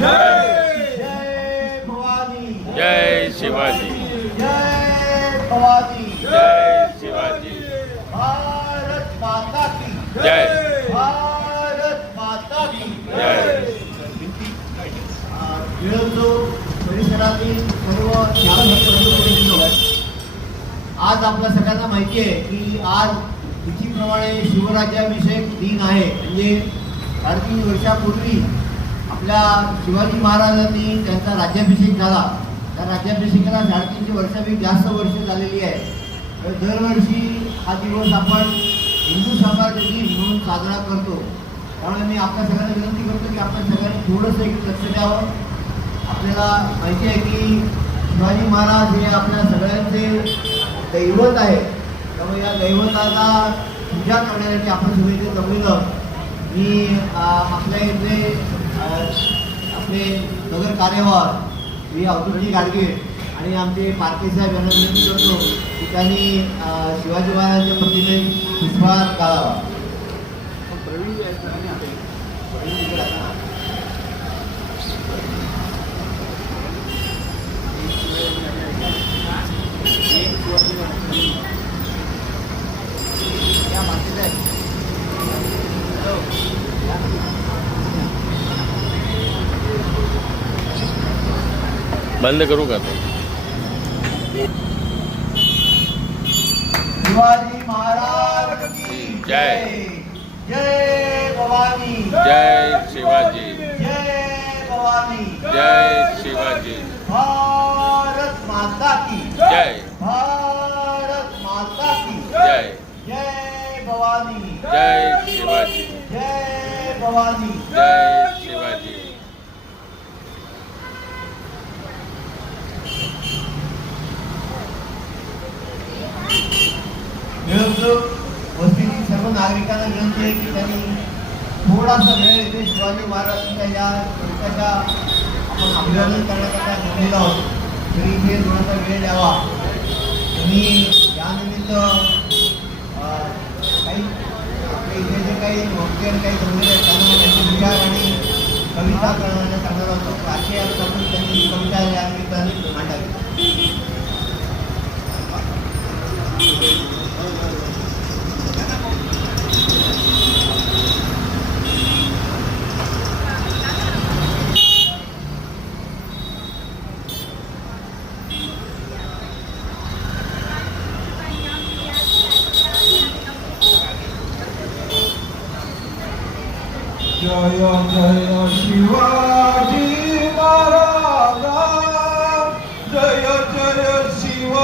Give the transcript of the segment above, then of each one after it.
जय भवानी, जय शिवाजी, जय भवानी, जय शिवाजी, भारत माता की जय, भारत माता की जय. विळंबो परिसरातील सर्व बंधू. आज आपल्या सगळ्यांना माहिती आहे की आज तिथीप्रमाणे शिवराज्याभिषेक दिन आहे. म्हणजे 3.5 वर्षापूर्वी आपल्या शिवाजी महाराजांनी त्यांचा राज्याभिषेक झाला. त्या राज्याभिषेकाला 3.5 वर्षापेक्षा जास्त वर्ष झालेली आहे. तर दरवर्षी हा दिवस आपण हिंदू समाज दिन म्हणून साजरा करतो. त्यामुळे मी आपल्या सगळ्यांना विनंती करतो की आपण सगळ्यांनी थोडंसं एक लक्ष द्यावं. आपल्याला माहिती आहे की शिवाजी महाराज हे आपल्या सगळ्यांचे दैवत आहे. त्यामुळे या दैवताला पूजा करण्यासाठी आपण सगळे इथे जमलेलं. मी आपल्या इथे आपले नगर कार्यवाह मी अवधूतजी गाडगे आणि आमचे पारके साहेब यांना विनंती करतो की त्यांनी शिवाजी महाराजांच्या प्रतिमे पुष्पहार घालावा. बंद करू का तो? शिवाजी महाराज की जय. जय भवानी, जय शिवाजी, जय भवानी, जय शिवाजी, भारत माता की जय, भारत माता की जय, जय भवानी, जय शिवाजी, जय भवानी, जय शिवाजी. वस्तीतील सर्व नागरिकांना विनंती आहे की त्यांनी थोडासा वेळ इथे शिवाजी महाराजांच्या या चौकाच्या आपण अभिवादन करण्याकरता जमलेलो आहोत. तरी इथे थोडासा वेळ द्यावा. तुम्ही यानिमित्त काही आपल्या इथे जे काही वक्ते काही जमलेले आहेत त्यांना त्यांचे विचार आणि कविता करण्याचा सांगणार होतो. राष्ट्रीय आपण त्यांची कविता या निमित्ताने मांडावी. जय जय शिवाजी महाराजा, जय जय शिव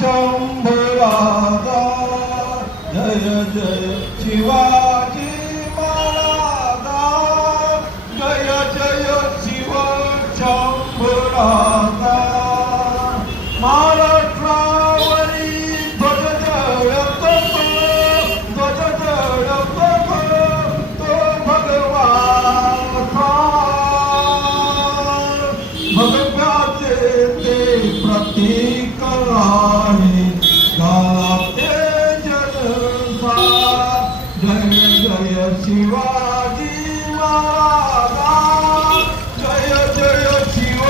शंभराजा, जय जय शिवाजी महाराजा, जय जय शिव शंभराजा. महाराष्ट्रावरी ध्वज जळतो, ध्वज जळतो तो भगवान भगवाचे ते प्रतीक आहे गाते जनसा. जय जय शिवाजी महाराजा, जय जय शिव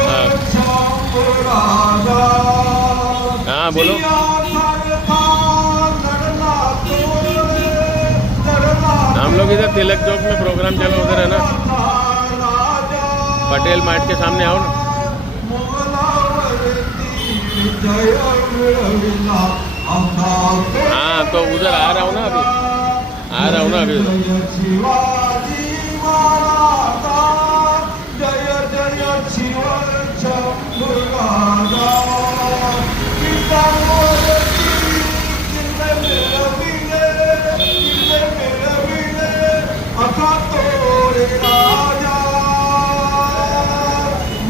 शंभराजा. हाँ बोलो. हम लोग इधर तिलक चौक में प्रोग्राम चला उधर है ना, पटेल मार्ट के सामने आओ ना. हाँ तो उधर आ रहा हूँ ना अभी, आ रहा हूँ ना अभी उधर. शिवाजी महाराजा, जय जय शिव शंभराजा. असा तोरे राजा,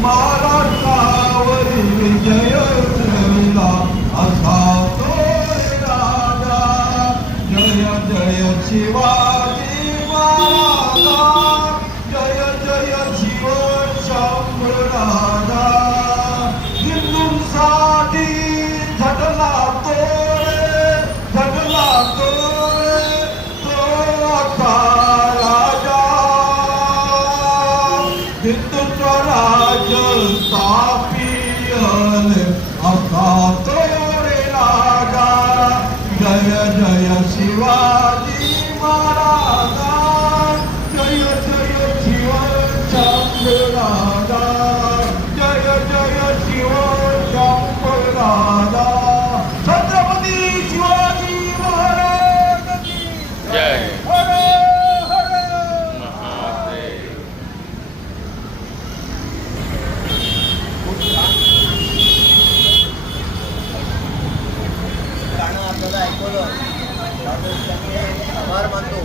महाराष्ट्रावरील विजय मिळविला असा तोरे राजा. जय जय शिवाजी महाराजा, जय जय शिव शंभराजा. हिंदूंसाठी झटला तोरे, झटला तोरे तो अखा राजा. हिंदुत्व शिवराज स्थापियल असा तोरे राजा जय जय शिवाजी महाराजा जय जय शिवशंभू राजा जय जय शिवशंभू राजा छत्रपती शिवाजी महाराज की जय हर हर महादेव. गाणं आपल्याला ऐकवलं त्याबद्दल त्यांचे आभार मानतो.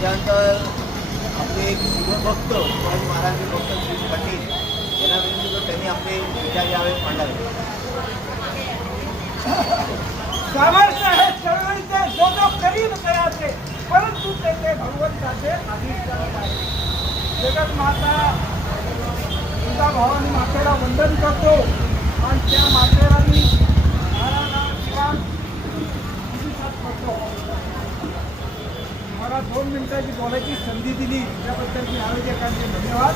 त्यानंतर आपले एक शिवभक्त शिवाजी महाराज भक्त श्री पाटील यांना विनंती करून त्यांनी आपले विचार यावेळेस मांडावे. सामर्थ्य आहे चळवळीचे जो जो करीन करायचे परंतु ते भगवंताचे अधिष्ठान आहे. जगत माता तुझ्या भावाने मातेला वंदन करतो आणि त्या मातेला मी करतो. मला 2 मिनिटाची बोलायची संधी दिली त्याबद्दल मी आयोजकांचे धन्यवाद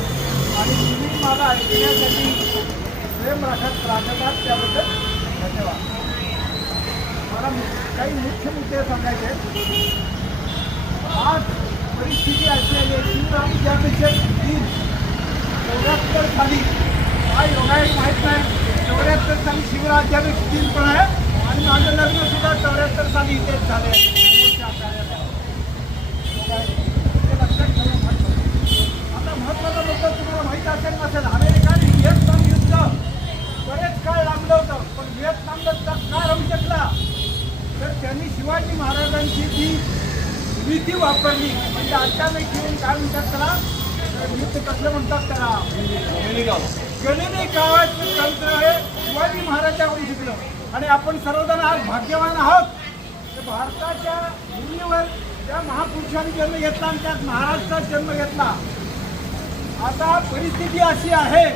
आणि तुम्ही मला ऐकण्यासाठी स्वयं राखतात त्याबद्दल धन्यवाद. मला काही मुख्य मुद्दे सांगायचे. आज परिस्थिती अशी आहे शिवराज्याभिषेक दिन 74 साली काय योगायोग माहीत नाही. 74 साली शिवराज्याभिषेक दिन पण आहे आणि माझं लग्न सुद्धा 74 साली इथेच झाले. ते लक्षात ठेवून म्हटलं. आता महत्त्वाचा मुद्दा तुम्हाला माहीत असेल नसेल. अमेरिका आणि व्हिएतनाम युद्ध बरेच काळ लागलं होतं पण व्हिएतनामला का राहू शकला तर त्यांनी शिवाजी महाराजांची जी नीती वापरली. म्हणजे अचानक घेऊन काय म्हणतात त्याला युद्ध कसलं म्हणतात त्याला गणित गावाचं तंत्र हे शिवाजी महाराजांकडून शिकलं आणि आपण सर्वजण आज भाग्यवान आहोत. भारताच्या भूमीवर त्या महापुरुषांनी जन्म घेतला आणि त्यात महाराष्ट्रात जन्म घेतला. आता परिस्थिती अशी आहे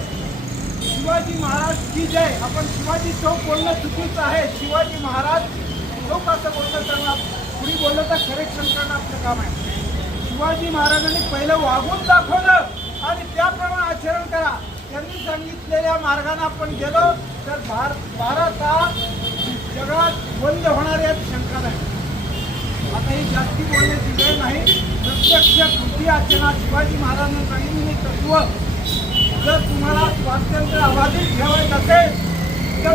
शिवाजी महाराज की जय. आपण शिवाजी चौक बोलणं चुकीचं आहे. शिवाजी महाराज चौक असं बोलणं करणं कुणी बोललं तर करेक्शन करणं आपलं काम आहे. शिवाजी महाराजांनी पहिलं वागून दाखवलं आणि त्याप्रमाणे आचरण करा. त्यांनी सांगितलेल्या मार्गाने आपण गेलो तर भारत हा जगात बंद होणार यात शंका नाही. आता ही जास्ती बोलण्याची वेळ नाही. प्रत्यक्ष कृती आचरणात शिवाजी महाराजांनी सांगितलेली तत्व जर तुम्हाला स्वातंत्र्य अबाधित ठेवायचं असेल तर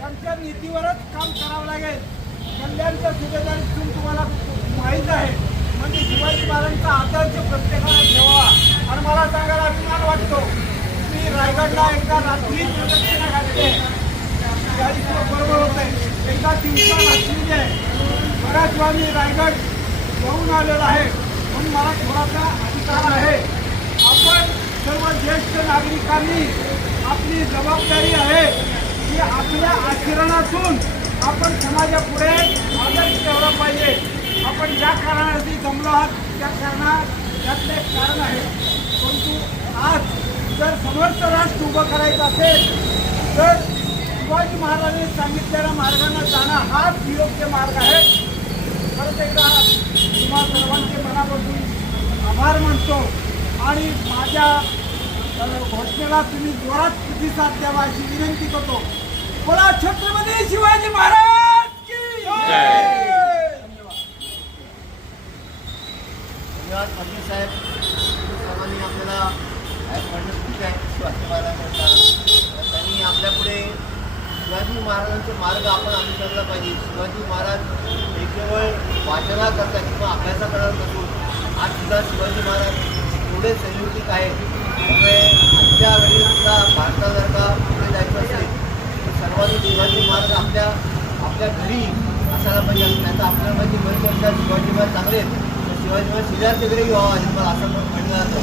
त्यांच्या नीतीवरच काम करावं लागेल. कल्याणच्या सुभेदारीतून तुम्हाला माहीत आहे म्हणजे शिवाजी महाराजांचा आदर्श प्रत्येकाला ठेवावा. आणि मला सांगायला अभिमान वाटतो मी रायगडला एकदा रात्री प्रदक्षिणा घातली आहे. बरोबर होत आहे. एकदा दिवसा घातलेली आहे. बऱ्याच वेळा मी रायगड जाऊन आलेला आहे म्हणून मला थोडासा अधिकार आहे. आपण सर्व ज्येष्ठ नागरिकांनी आपली जबाबदारी आहे की आपल्या आचरणातून आपण समाजापुढे आदर्श ठेवला पाहिजे. आपण ज्या कारणासाठी जमलो आहात त्या त्यातले एक कारण आहे. परंतु आज जर समर्थ राष्ट्र उभं करायचं असेल तर शिवाजी महाराजांनी सांगितलेल्या मार्गाने जाणं हाच योग्य मार्ग आहे. परत एकदा तुम्हा सर्वांचे मनापासून आभार मानतो आणि माझ्या घोषणेला तुम्ही जोरात प्रतिसाद द्यावा अशी विनंती करतो. बोला छत्रपती शिवाजी महाराज की जय. धन्यवाद पाटील साहेब. सर्वांनी आपल्याला ऐकण्याचं ठीक आहे शिवाजी महाराजांचा तर त्यांनी आपल्यापुढे शिवाजी महाराजांचे मार्ग आपण अनुसरला पाहिजे. शिवाजी महाराज हे केवळ वाचना करतात किंवा अभ्यासा करणार नसून आज सुद्धा शिवाजी महाराज एवढे संयुक्तिक आहेत. त्यामुळे आजच्या घडी सुद्धा भारतासारखा पुढे जायचं असेल तर सर्वांनी शिवाजी महाराज आपल्या घरी असायला पाहिजे. त्याचा आपल्याला माहिती बरेच शिवाजी महाराज चांगले आहेत तर शिवाजी महाराज शेजारच्या घरी यावा अजिबात असं पण म्हणलं जातं.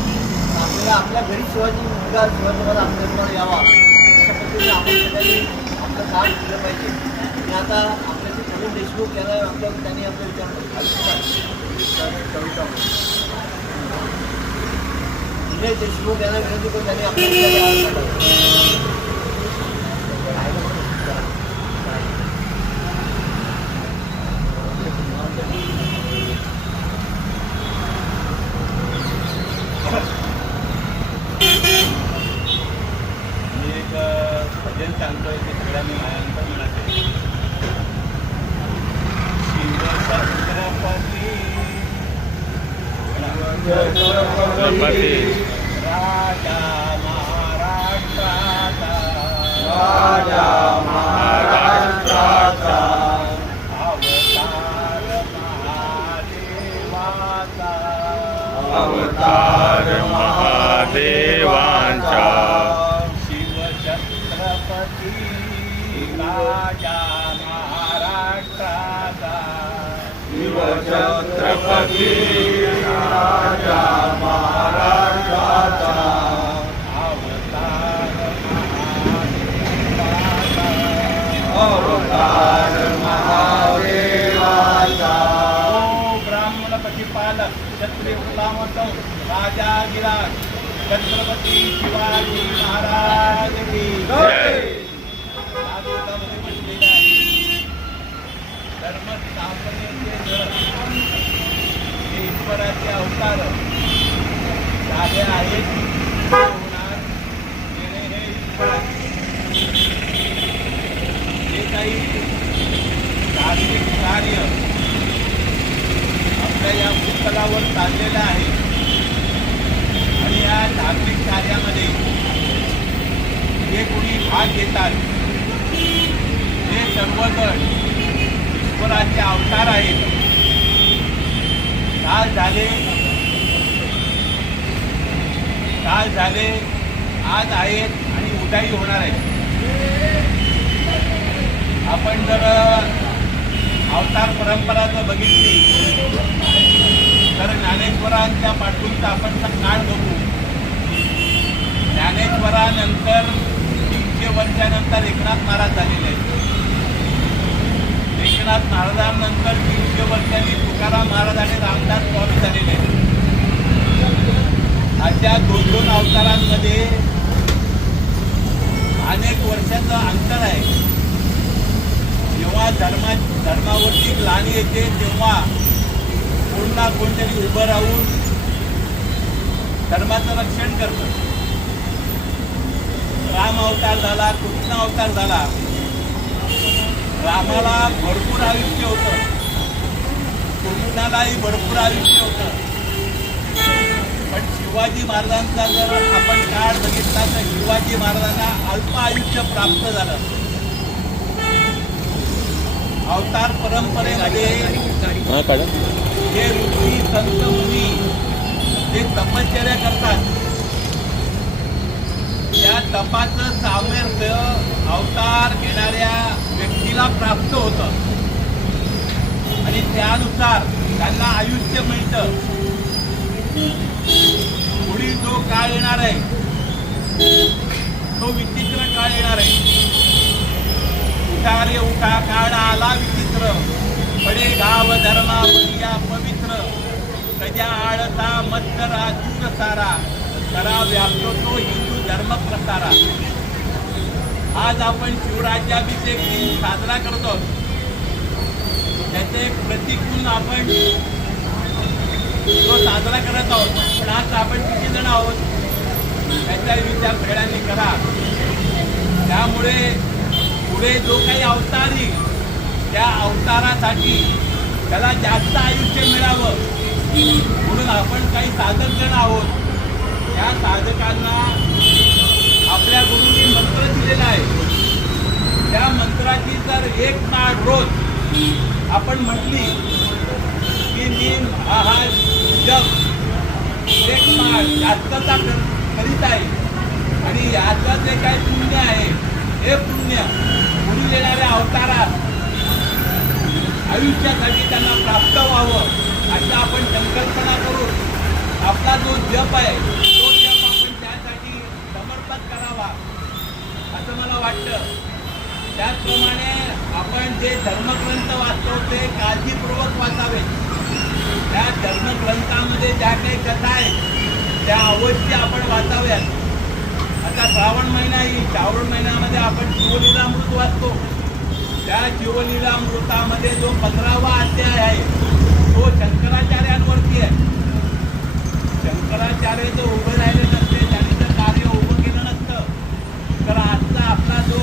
आपल्याला आपल्या घरी शिवाजी महाराज आपल्याला यावा अशा पद्धतीने आपण सगळ्यांनी आपलं काम केलं पाहिजे. आणि आता आपल्याचे प्रवीण देशमुख यांना त्यांनी आपलं विचार कविता दिनेश देशमुख यांना विनंती करून त्यांनी आपल्या भजन सांगतोय ते सगळ्यांनी माझ्यानंतर म्हणत आहे. शिवछत्रपती छत्रपती राजा महाराष्ट्राचा राजा महाराष्ट्राचा अवतार महादेवाचा अवतार महादेवांचा शिवछत्रपती राजा महाराष्ट्राचा शिवछत्रपती राजा महाराष्ट्राचा अवतार महादेवाचा अवतार महादेवाचा ओ ब्राह्मण प्रतिपालक क्षत्रिय गुलामोत्तम राजा गिराज छत्रपती शिवाजी महाराज की जय. भागवतामध्ये म्हटलेलं आहे, धर्म स्थापनेचे जर हे ईश्वराचे अवतार झाले आहेत होणार गेले हे ईश्वराचे जे काही धार्मिक कार्य आपल्या या भूतलावर चाललेलं आहे आणि या धार्मिक कार्यामध्ये जे कोणी भाग घेतात ते सर्वजण ईश्वराचे अवतार आहेत. काल झाले आज आहेत आणि उद्याही होणार आहेत. आपण जर अवतार परंपरा जर बघितली तर ज्ञानेश्वरांच्या पाठूनचा आपण काळ बघू. ज्ञानेश्वरानंतर 300 वर्षानंतर एकनाथ महाराज झालेले आहेत. एकनाथ महाराजांनंतर 300 वर्षांनी तुकाराम महाराज आणि रामदास स्वामी झालेले आहेत. अशा 2-2 अवतारांमध्ये अनेक वर्षाचं अंतर आहे. जेव्हा धर्मावरती ग्लानी येते तेव्हा कोण ना कोणतरी उभं राहून धर्माचं रक्षण करतं. राम अवतार झाला, कृष्ण अवतार झाला. रामाला भरपूर आयुष्य होतं, कृष्णालाही भरपूर आयुष्य होतं. पण शिवाजी महाराजांचा जर आपण काळ बघितला तर शिवाजी महाराजांना अल्प आयुष्य प्राप्त झालं. अवतार परंपरेमध्ये हा काढा. जे ऋषी संत मुनी जे तपश्चर्या करतात त्या तपाचं सामर्थ्य अवतार घेणाऱ्या व्यक्तीला प्राप्त होतं आणि त्यानुसार त्यांना आयुष्य मिळतं. पुढील जो काळ येणार आहे तो विचित्र काळ येणार आहे. उठा रे उठा, काळ आला विचित्र, पडे गाव धर्मा बनिया पवित्र, कजा आळता मत्करा दूर सारा, करा व्यापतो तो हिंदू धर्म प्रसारा. आज आपण शिवराज्याभिषेक दिन साजरा करतो. त्याचे एक प्रतीक म्हणून आपण तो साजरा करत आहोत. पण आज आपण किती जण आहोत याचा विचार सगळ्यांनी करा. त्यामुळे पुढे जो काही अवतार येईल त्या अवतारासाठी त्याला जास्त आयुष्य मिळावं म्हणून आपण काही साधक जण आहोत. त्या साधकांना आपल्या गुरूंनी मंत्र दिलेला आहे. त्या मंत्राची जर एक नाळ रोज आपण म्हटली की मी हा जप एक नाळ जास्तचा करीत आहे आणि याचं जे काही पुण्य आहे हे पुण्य पुढील येणाऱ्या अवतारात आयुष्यासाठी त्यांना प्राप्त व्हावं अशी आपण संकल्पना करून आपला जो जप आहे तो जप आपण त्यासाठी समर्पित करावा असं मला वाटतं. त्याचप्रमाणे आपण जे धर्मग्रंथ वाचतो ते काळजीपूर्वक वाचावे. त्या धर्मग्रंथामध्ये ज्या काही कथा आहेत त्या अवश्य आपण वाचाव्यात. आता श्रावण महिना येईल. श्रावण महिन्यामध्ये आपण शिवलीलामृत वाचतो. त्या शिवलीलामृतामध्ये जो 15वा अध्याय आहे तो शंकराचार्यांवरती आहे. शंकराचार्य जो उभं राहिले नसते, त्यांनी जर कार्य उभं केलं नसतं तर आजचा आपला जो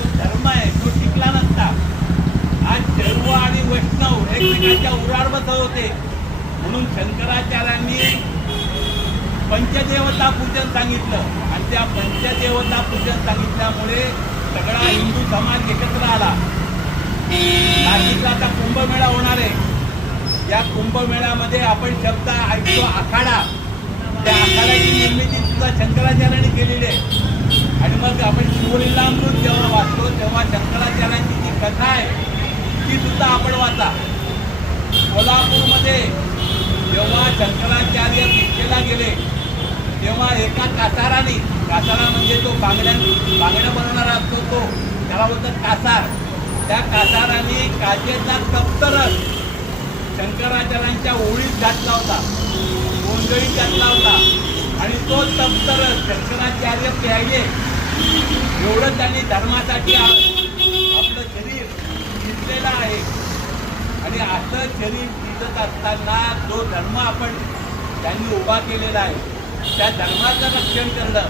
शंकराचार्यांनी पंचदेवता पूजन सांगितलं आणि त्या पंचदेवता पूजन सांगितल्यामुळे सगळा हिंदू समाज एकत्र आला. नाशिकला आता कुंभमेळा होणार आहे. या कुंभमेळ्यामध्ये आपण शब्द ऐकतो आखाडा. त्या आखाड्याची निर्मिती सुद्धा शंकराचार्यांनी केलेली आहे. आणि मग आपण शिवलीलामृत जेव्हा वाचतो तेव्हा शंकराचार्यांची जी कथा आहे ती सुद्धा आपण वाचा. कोल्हापूरमध्ये जेव्हा शंकराचार्य भिक्षेला गेले तेव्हा एका कासाराने, कासारा म्हणजे तो बांगड्या बनवणारा असतो तो, त्याला बोलतात कासार. त्या कासाराने काचेचा तप्तरस शंकराचार्यांच्या ओळीत घातला होता, गोंधळीत घातला होता. आणि तो तप्तरस शंकराचार्य प्यायले. एवढं त्यांनी धर्मासाठी आपलं शरीर दिसलेलं आहे. आणि असं शरीर दिसत असताना जो धर्म आपण त्यांनी उभा केलेला आहे त्या धर्माचं रक्षण करणं,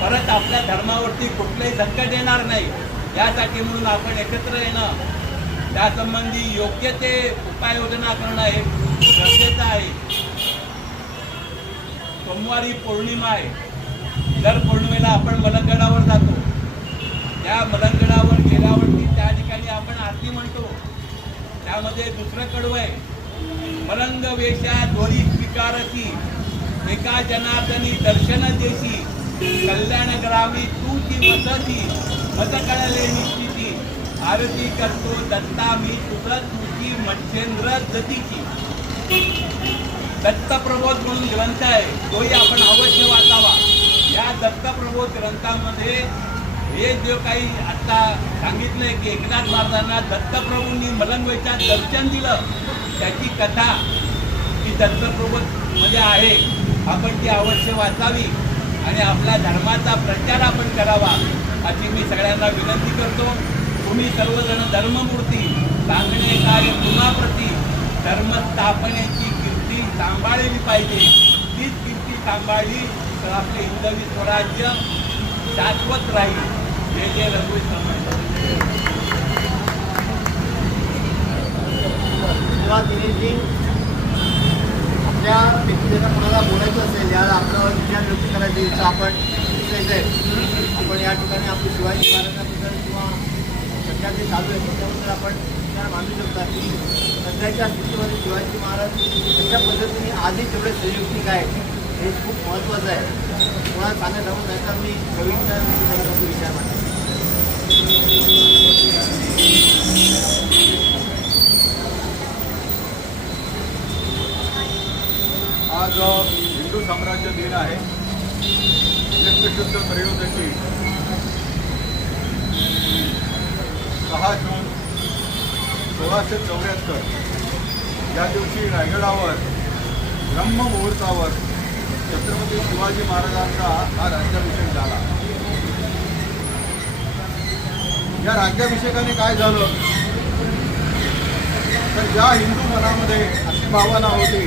परत आपल्या धर्मावरती कुठलंही संकट येणार नाही यासाठी म्हणून आपण एकत्र येणं, त्यासंबंधी योग्य ते उपाययोजना करणं हे गरजेचं आहे. सोमवारी पौर्णिमा आहे. दर पौर्णिमेला आपण मलंगडावर जातो. त्या मलंगडावर गेल्यावरती त्या ठिकाणी आपण आरती म्हणतो. त्यामध्ये दुसरं कडवं आहे, मलंग वेशा दोरी स्वीकारती एका जनार्दनी दर्शन देशी कल्याण ग्रामी तू ती वसती मत कळले निश्चिती आरती करतो दत्ता मी तुझं तुझी मच्छेंद्र जतीची. दत्तप्रबोध म्हणून ग्रंथ आहे, तोही आपण अवश्य वाचावा. या दत्तप्रबोध ग्रंथामध्ये हे जे काही आता सांगितलंय की एकनाथ महाराजांना दत्तप्रभूंनी मलंगवेशात दर्शन दिलं त्याची कथा ही दत्तप्रबोध मध्ये आहे. आपण ती अवश्य वाचावी आणि आपल्या धर्माचा प्रचार आपण करावा अशी मी सगळ्यांना विनंती करतो. तुम्ही सर्वजण धर्ममूर्ती सांगणे काय गुणाप्रती धर्मस्थापनेची कीर्ती सांभाळली पाहिजे. तीच कीर्ती सांभाळली तर आपले हिंदवी स्वराज्य शाश्वत राहील. हे जे रघुवीर समजलं दिनेशजी, आपल्या व्यक्तीला कोणाला बोलायचं असेल, याला आपलं विचार व्यक्त करायचे तर आपण आपण या ठिकाणी आपली शिवाजी महाराजांबद्दल किंवा सध्या जे चालू आहे त्याच्याबद्दल आपण विचार मांडू शकता की सध्याच्या स्थितीमध्ये शिवाजी महाराज कशा पद्धतीने आधीच एवढे संयुक्तिक आहेत हे खूप महत्त्वाचं आहे. कोणाला सांगत राहून नाही तर मी कवींचा विचार मांडतो. आज हिंदू साम्राज्य दिन आहे. शुद्ध त्रयोदशी 6 जून 1674 या दिवशी रायगडावर ब्रह्ममुहूर्तावर छत्रपती शिवाजी महाराजांचा हा राज्याभिषेक झाला. या राज्याभिषेकाने काय झालं तर ज्या हिंदू मनामध्ये अशी भावना होती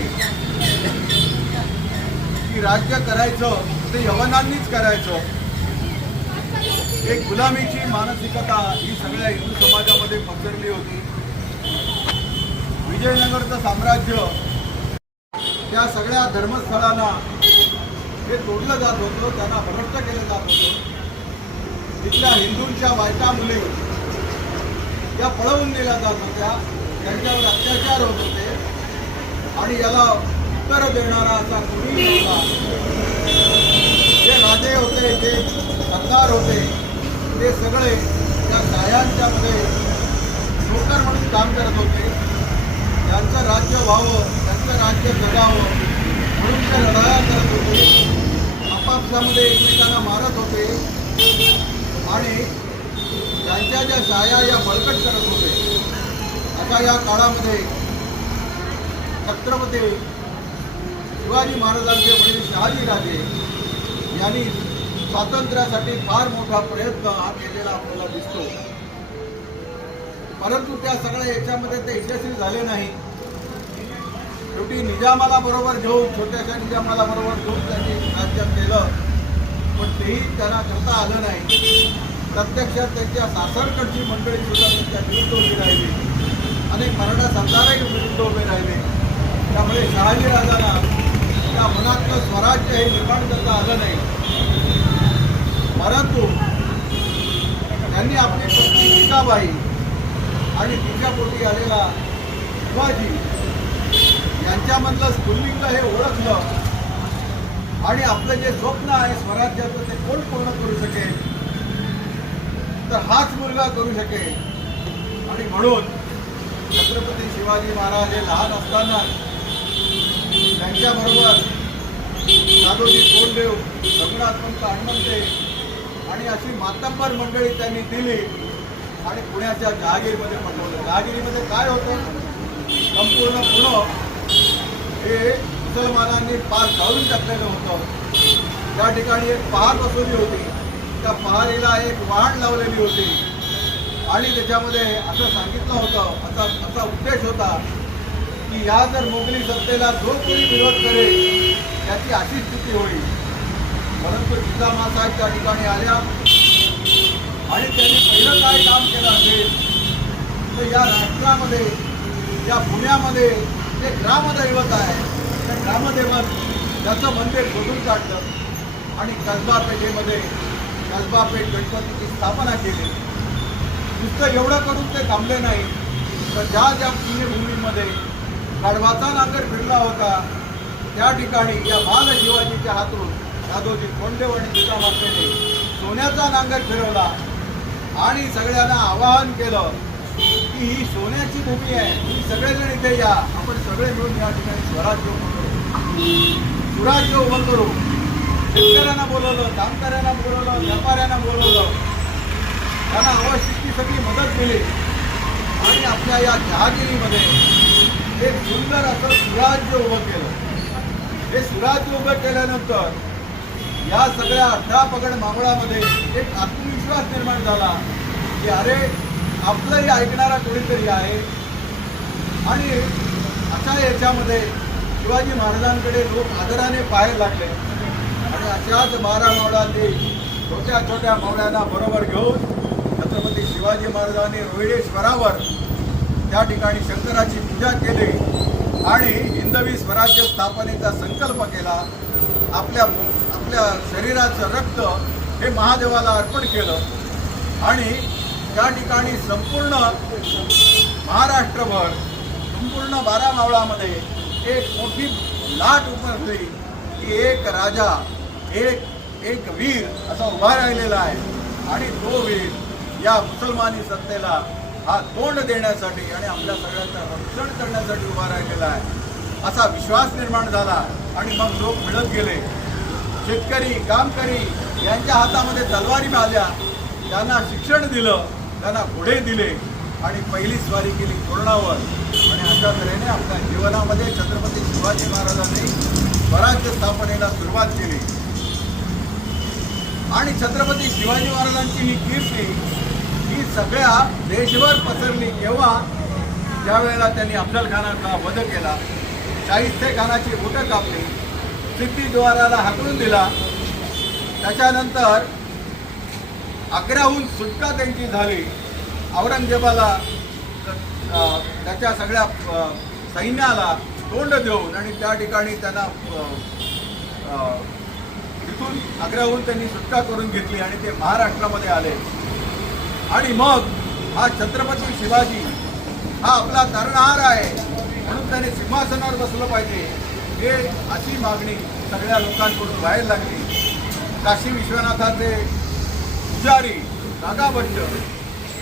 की राज्य करायचं ते यवनांनीच करायचं, एक गुलामीची मानसिकता ही सगळ्या हिंदू समाजामध्ये पसरली होती. विजयनगरचं साम्राज्य त्या सगळ्या धर्मस्थळांना हे तोडलं जात होतं, त्यांना भ्रष्ट केलं जात होतं. तिथल्या हिंदूंच्या बायका मुली या पळवून दिल्या जात होत्या, त्यांच्यावर अत्याचार होत होते आणि याला उत्तर देणारा असा कोणी नव्हता. जे राजे होते, जे सरदार होते ते सगळे त्या शाह्यांच्यामध्ये नोकर म्हणून काम करत होते. त्यांचं राज्य व्हावं, त्यांचं राज्य जगावं म्हणून ते लढाया करत होते. आपापसामध्ये एकमेकांना मारत होते आणि त्यांच्या ज्या शाया या बळकट करत होते. अशा या काळामध्ये छत्रपती शिवाजी महाराजांचे वडील शहाजीराजे यांनी स्वातंत्र्यासाठी फार मोठा प्रयत्न हा केलेला आपल्याला दिसतो. परंतु त्या सगळ्या याच्यामध्ये ते यशस्वी झाले नाही. शेवटी निजामाला बरोबर घेऊन, छोट्याशा निजामाला बरोबर घेऊन त्यांनी राज्य केलं, पण तेही त्यांना करता आलं नाही. प्रत्यक्षात त्यांच्या सासरकडची मंडळी सुद्धा त्यांच्या विरुद्ध उभी राहिली. अनेक मराठा सरदारही विरुद्ध उभे राहिले. त्यामुळे शहाजीराजांना त्या मनातलं स्वराज्य हे निर्माण करता आलं नाही. परंतु त्यांनी आपली पत्नी जिजाबाई आणि तिच्या पोटी आलेला शिवाजी यांच्यामधलं स्फुल्लिंग हे ओळखलं आणि आपलं जे स्वप्न आहे स्वराज्याचं ते कोण पूर्ण करू शकेल, तर हाच मुलगा करू शकेल. आणि म्हणून छत्रपती शिवाजी महाराज हे लहान असताना त्यांच्याबरोबर दादोजी कोंडदेव, रघुनाथपंत हनुमंते आणि अशी मातब्बर मंडळी त्यांनी दिली आणि पुण्याच्या जहागीरमध्ये पाठवलं. जहागिरीमध्ये काय होतं, संपूर्ण पुणे हे मुसलमानांनी पार जाळून टाकलेलं होतं. त्या ठिकाणी एक पहार बसवली होती, त्या पहारीला एक वाहन लावलेली होती आणि त्याच्यामध्ये असं सांगितलं होतं, असा उद्देश होता की या जर मोगली सत्तेला जो कोणी विरोध करेल त्याची अशी स्थिती होईल. परंतु जिजामासाहेब त्या ठिकाणी आल्या आणि त्यांनी पहिलं काय काम केलं असेल तर या राष्ट्रामध्ये, या पुण्यामध्ये जे ग्रामदैवत आहे त्या ग्रामदैवत त्याचं मंदिर शोधून काढलं आणि कसबा पेठेमध्ये कसबा पेठ गणपतीची स्थापना केली. नुसतं एवढं करून ते थांबले नाही, तर ज्या ज्या पुण्यभूमीमध्ये गाढवाचा नांगर फिरला होता त्या ठिकाणी या बाल शिवाजीच्या हातून दादोजी कोंडदेव आणि जिजामातेने सोन्याचा नांगर फिरवला आणि सगळ्यांना आवाहन केलं की ही सोन्याची भूमी आहे, तुम्ही सगळेजण इथे या, आपण सगळे मिळून या ठिकाणी स्वराज्य उभं करू, सुराज्य उभं करू. शेतकऱ्यांना बोलवलं, कामगारांना बोलवलं, व्यापाऱ्यांना बोलवलं, त्यांना आवश्यक ती सगळी मदत दिली आणि आपल्या या जहागिरीमध्ये एक सुंदर असं सुराज्य उभं केलं. हे सुराज्य उभं केल्यानंतर या सगळ्या 18 पगड मावळामध्ये एक आत्मविश्वास निर्माण झाला की अरे आपलंही ऐकणारा कोणीतरी आहे. आणि अशा याच्यामध्ये शिवाजी महाराजांकडे लोक आदराने पाहायला लागले आणि अशाच 12 मावळातील छोट्या छोट्या मावळ्यांना बरोबर घेऊन छत्रपती शिवाजी महाराजांनी रोहिडेश्वरावर त्या ठिकाणी शंकराची पूजा केली आणि हिंदवी स्वराज्य स्थापनेचा संकल्प केला. आपल्या शरीराचं रक्त हे महादेवाला अर्पण केलं आणि त्या ठिकाणी संपूर्ण महाराष्ट्रभर, संपूर्ण 12 मावळामध्ये एक मोठी लाट उमटली की एक राजा, एक वीर असा उभा राहिलेला आहे आणि तो वीर या मुसलमानी सत्तेला हा तोंड देण्यासाठी आणि आपल्या सगळ्यांचं रक्षण करण्यासाठी उभा राहिलेला आहे असा विश्वास निर्माण झाला. आणि मग लोक मिळत गेले. शेतकरी, कामकरी यांच्या हातामध्ये तलवारी आल्या, त्यांना शिक्षण दिलं, त्यांना घोडे दिले आणि पहिली स्वारी केली तोरणावर. आणि अशा तऱ्हेने आपल्या जीवनामध्ये छत्रपती शिवाजी महाराजांनी स्वराज्य स्थापनेला सुरुवात केली. आणि छत्रपती शिवाजी महाराजांची ही कीर्ती ही सगळ्या देशभर पसरली. केव्हा? ज्या वेळेला त्यांनी अफजल खानाचा वध केला, शाहिस्ते खानाची बोटं कापली, सिद्दीद्वाराला हाकलून दिला. त्याच्यानंतर आग्र्याहून सुटका त्यांची झाली. औरंगजेबाला त्याच्या सगळ्या सैन्याला तोंड देऊन आणि त्या ठिकाणी त्यांना तिथून आग्र्याहून त्यांनी सुटका करून घेतली आणि ते महाराष्ट्रामध्ये आले. आणि मग हा छत्रपती शिवाजी हा आपला तारणहार आहे म्हणून त्याने सिंहासनावर बसलं पाहिजे, हे अशी मागणी सगळ्या लोकांकडून व्हायला लागली. काशी विश्वनाथाचे पुजारी नागाभट्ट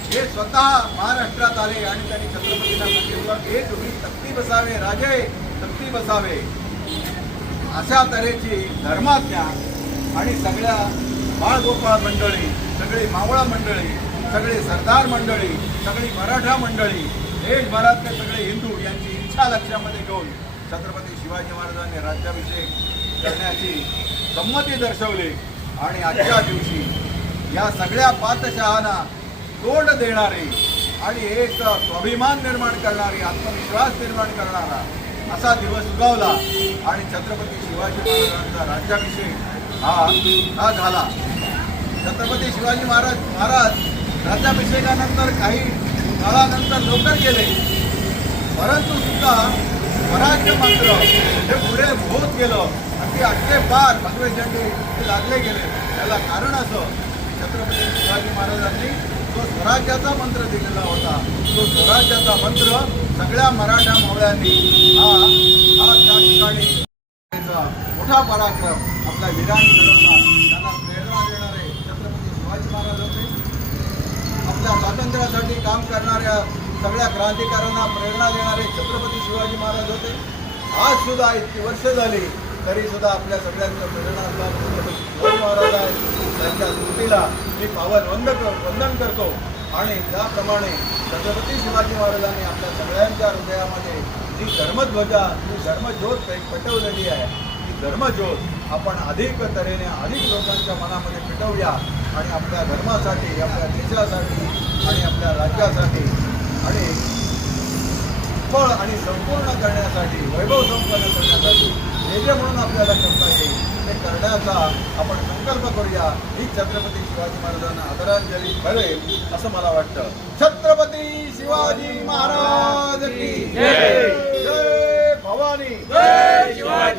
हे स्वतः महाराष्ट्रात आले आणि त्यांनी छत्रपतींना सांगितलं की तुम्ही तख्ती बसावे राजे, तख्ती बसावे. अशा तऱ्हेची धर्माज्ञा आणि सगळ्या बाळगोपाळ मंडळी, सगळी मावळा मंडळी, सगळे सरदार मंडळी, सगळी मराठा मंडळी, देशभरातले सगळे हिंदू यांची इच्छा लक्षामध्ये घेऊन छत्रपती शिवाजी महाराजांनी राज्याभिषेक करण्याची संमती दर्शवली. आणि आजच्या दिवशी या सगळ्या पातशहांना तोंड देणारी आणि एक स्वाभिमान निर्माण करणारी, आत्मविश्वास निर्माण करणारा असा दिवस उगवला आणि छत्रपती शिवाजी महाराजांचा राज्याभिषेक हा झाला. छत्रपती शिवाजी महाराज राज्याभिषेकानंतर काही काळानंतर लवकर गेले, परंतु सुद्धा स्वराज्य मंत्र हे पुढे होत गेलं आणि ते अटके पार भगवे झेंडे हे लागले गेले. त्याला कारण असं की छत्रपती शिवाजी महाराजांनी जो स्वराज्याचा मंत्र दिलेला होता, तो स्वराज्याचा मंत्र सगळ्या मराठा मावळ्यांनी हा त्या ठिकाणी मोठा पराक्रम आपल्या वीरांनी घडवला. त्यांना प्रेरणा देणारे छत्रपती शिवाजी महाराज होते. आपल्या स्वातंत्र्यासाठी काम करणाऱ्या सगळ्या क्रांतिकारांना प्रेरणा देणारे छत्रपती शिवाजी महाराज होते. आज सुद्धा इतकी वर्ष झाली तरी सुद्धा आपल्या सगळ्यांचं प्रेरणा छत्रपती शिवाजी महाराज आहेत. त्यांच्या स्मृतीला मी वंदन करतो आणि त्याप्रमाणे छत्रपती शिवाजी महाराजांनी आपल्या सगळ्यांच्या हृदयामध्ये जी धर्मध्वजा, जी धर्मज्योत पेटवलेली आहे, ती धर्मज्योत आपण अधिक तऱ्हेने अधिक लोकांच्या मनामध्ये पेटवूया आणि आपल्या धर्मासाठी, आपल्या देशासाठी आणि आपल्या राज्यासाठी आणि फळ आणि संपूर्ण करण्यासाठी, वैभव संपन्न करण्यासाठी जे जे म्हणून आपल्याला करता येईल ते करण्याचा आपण संकल्प करूया. ही छत्रपती शिवाजी महाराजांना आदरांजली ठरेल असं मला वाटतं. छत्रपती शिवाजी महाराज की जय. जय भवानी. जय शिवाजी.